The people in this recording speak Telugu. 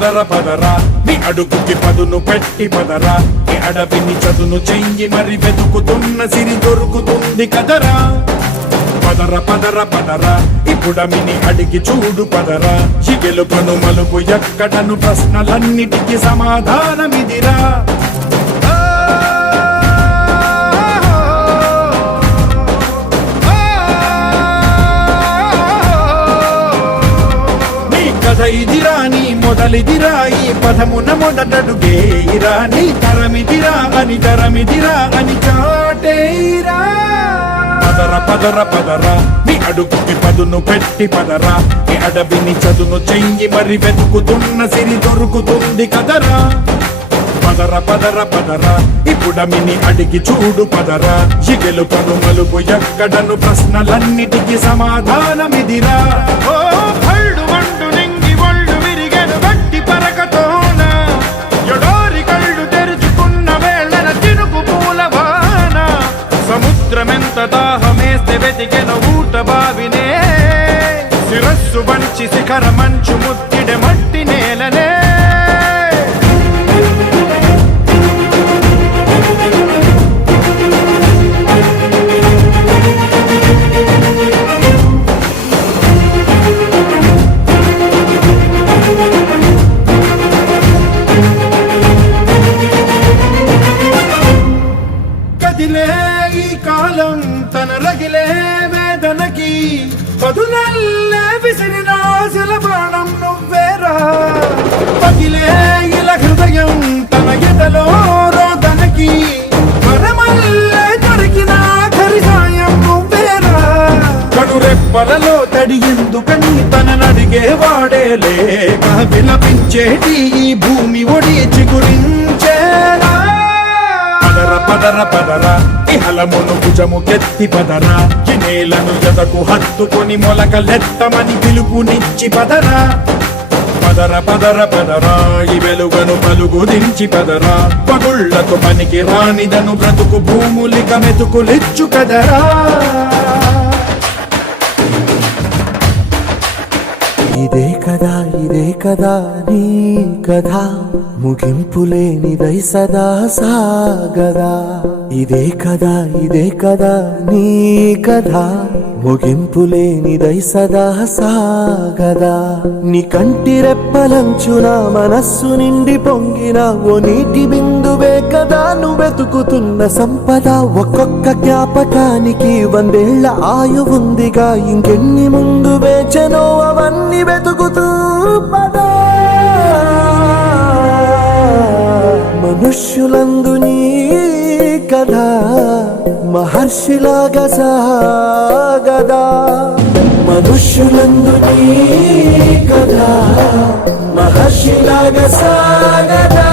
పదర పదరా నీ అడుగుకి పదును పెట్టి పదరా ఈ అడవిని చదును చెయ్యి మరి వెతుకుతున్న సిరి దొరుకుతుంది కదరా పదర పదర పదరా ఇప్పుడమిని అడిగి చూడు పదరా ఈ గెలుపను మలుపు ఎక్కడను ప్రశ్నలన్నిటికీ సమాధానమిదిరా ఇదిరా నీ మొదలిదిరా ఈ పదమున మొదటడుగేయిరా నీ తరమిదిరా అని చాటేయిరా పదర పదర పదరా నీ అడుగుకి పదును పెట్టి పదరా ఈ అడవిని చదును చెయ్యి మరి వెతుకుతున్న సిరి దొరుకుతుంది కదరా పదర పదర పదరా ఇప్పుడమిని అడిగి చూడు పదరా ఈ గెలుపను మలుపు ఎక్కడను ప్రశ్నలన్నిటికీ సమాధానమిదిరా ఓ భళ్ళు మండు సముద్రమెంత దాహమేస్తే వెతికెన ఊట బావినే శిరస్సు వంచి శిఖర మంచు ముద్దిడ మట్టి నేలనే ఈ కాలం తన రగిలే వేదనకి పదునల్లే విసిరినాశల ప్రాణం నువ్వేరా పగిలే ఇలా హృదయం తన ఎదలో రోదనకి పరమల్లే దొరికిన ఖరిసాయం నువ్వేరా కడురెప్పలలో తడి ఎందుకని తన నడిగే వాడే లేక విలపించేటి ఈ భూమి ఒడి చిగురించేరా పదర పదరా ఇహలమును భుజము కెత్తి పదరా ఈ నేలను ఎదకు హత్తుకొని మొలకలెత్తమని పిలుపునిచ్చి పదరా పదర పదర పదరా ఈ వెలుగను పలుగు దించి పదరా పగుళ్లకు పనికి రానిదను బ్రతుకు భూములిక మెతుకులిచ్చు కదరా ఇదే కదా నీ కథ ముగింపులేనిదై సదా సాగదా ఇదే కదా నీ కథ ముగింపులేనిదై సదా సాగదా నీ కంటి రెప్పలంచున మనస్సు నిండి పొంగిన ఓ నీటి బిందువే కదా నువ్వు వెతుకుతున్న సంపద ఒక్కొక్క జ్ఞాపకానికి 100 ఏళ్ల ఆయువుందిగా ఇంకెన్ని ముందు వేచనో అవన్నీ వెతుకుతూ పదా మనుష్యులందు నీ కథ మహర్షిలాగా సాగదా మనుష్యులందు నీ కథ మహర్షిలాగా సాగదా